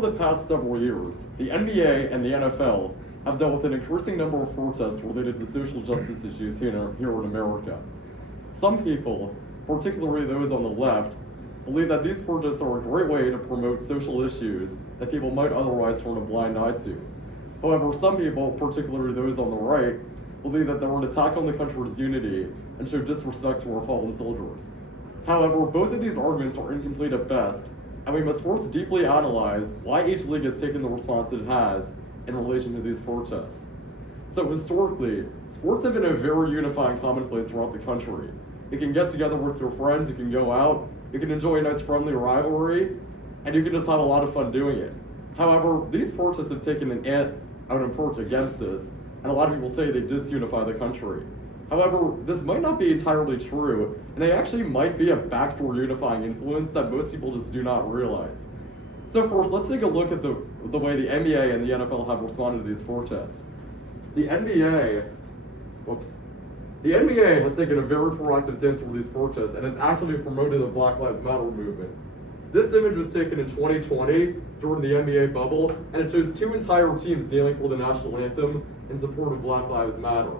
over the past several years, the NBA and the NFL have dealt with an increasing number of protests related to social justice issues here in America. Some people, particularly those on the left, believe that these protests are a great way to promote social issues that people might otherwise turn a blind eye to. However, some people, particularly those on the right, believe that they're an attack on the country's unity and show disrespect to our fallen soldiers. However, both of these arguments are incomplete at best, and we must first deeply analyze why each league has taken the response it has in relation to these protests. So historically, sports have been a very unifying commonplace throughout the country. You can get together with your friends, you can go out, you can enjoy a nice friendly rivalry, and you can just have a lot of fun doing it. However, these protests have taken an approach against this, and a lot of people say they disunify the country. However, this might not be entirely true, and they actually might be a backdoor unifying influence that most people just do not realize. So first, let's take a look at the way the NBA and the NFL have responded to these protests. The NBA has taken a very proactive stance for these protests and has actively promoted the Black Lives Matter movement. This image was taken in 2020 during the NBA bubble, and it shows two entire teams kneeling for the national anthem in support of Black Lives Matter.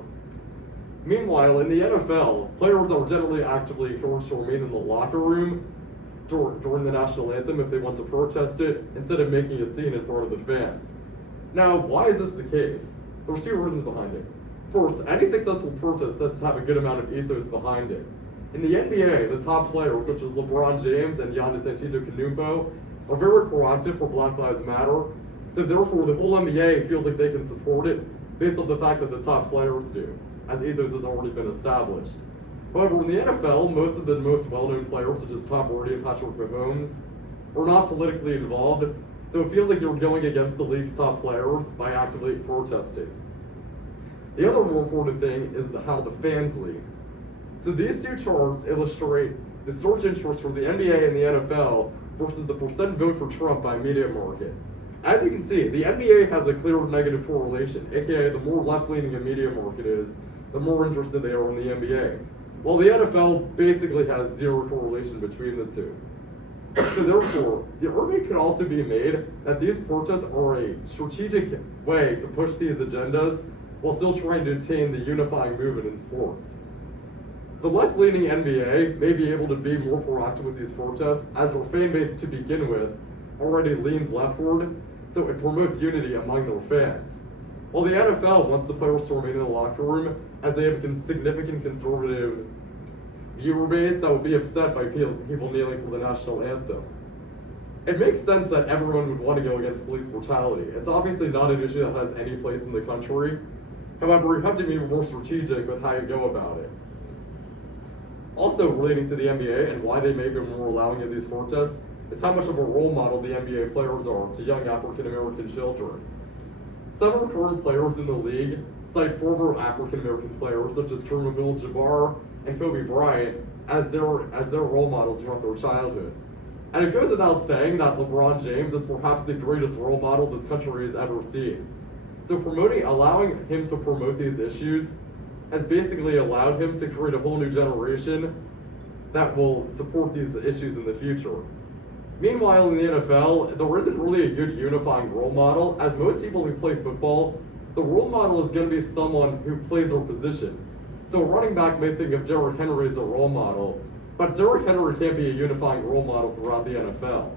Meanwhile, in the NFL, players are generally actively encouraged to remain in the locker room during the national anthem if they want to protest it, instead of making a scene in front of the fans. Now, why is this the case? There's two reasons behind it. First, any successful protest has to have a good amount of ethos behind it. In the NBA, the top players such as LeBron James and Giannis Antetokounmpo are very proactive for Black Lives Matter, so therefore the whole NBA feels like they can support it based on the fact that the top players do, as ethos has already been established. However, in the NFL, most of the most well-known players, such as Tom Brady and Patrick Mahomes, are not politically involved, so it feels like you're going against the league's top players by actively protesting. The other more important thing is how the fans lead. So these two charts illustrate the surge interest for the NBA and the NFL versus the percent vote for Trump by media market. As you can see, the NBA has a clear negative correlation, aka the more left-leaning a media market is, the more interested they are in the NBA. While the NFL basically has zero correlation between the two. So therefore, the argument could also be made that these protests are a strategic way to push these agendas while still trying to attain the unifying movement in sports. The left-leaning NBA may be able to be more proactive with these protests, as their fan base to begin with already leans leftward, so it promotes unity among their fans. While the NFL wants the players to remain in the locker room, as they have a significant conservative viewer base that would be upset by people kneeling for the national anthem. It makes sense that everyone would want to go against police brutality. It's obviously not an issue that has any place in the country. However, you have to be more strategic with how you go about it. Also relating to the NBA and why they may be more allowing of these protests is how much of a role model the NBA players are to young African American children. Several current players in the league cite former African American players such as Kareem Abdul-Jabbar and Kobe Bryant as their role models throughout their childhood. And it goes without saying that LeBron James is perhaps the greatest role model this country has ever seen. So allowing him to promote these issues has basically allowed him to create a whole new generation that will support these issues in the future. Meanwhile, in the NFL, there isn't really a good unifying role model, as most people who play football, the role model is going to be someone who plays their position. So a running back may think of Derrick Henry as a role model, but Derrick Henry can't be a unifying role model throughout the NFL.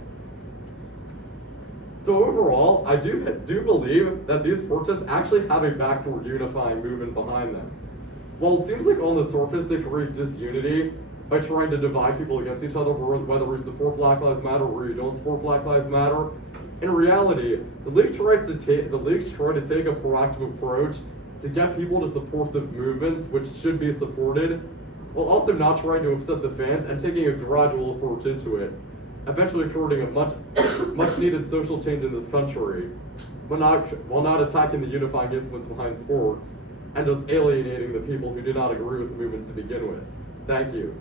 So overall, I do believe that these protests actually have a backdoor unifying movement behind them. While it seems like on the surface they create disunity by trying to divide people against each other, whether we support Black Lives Matter or you don't support Black Lives Matter, in reality, the leagues try to take a proactive approach to get people to support the movements which should be supported, while also not trying to upset the fans and taking a gradual approach into it, eventually creating a much needed social change in this country, while not attacking the unifying influence behind sports and just alienating the people who do not agree with the movement to begin with. Thank you.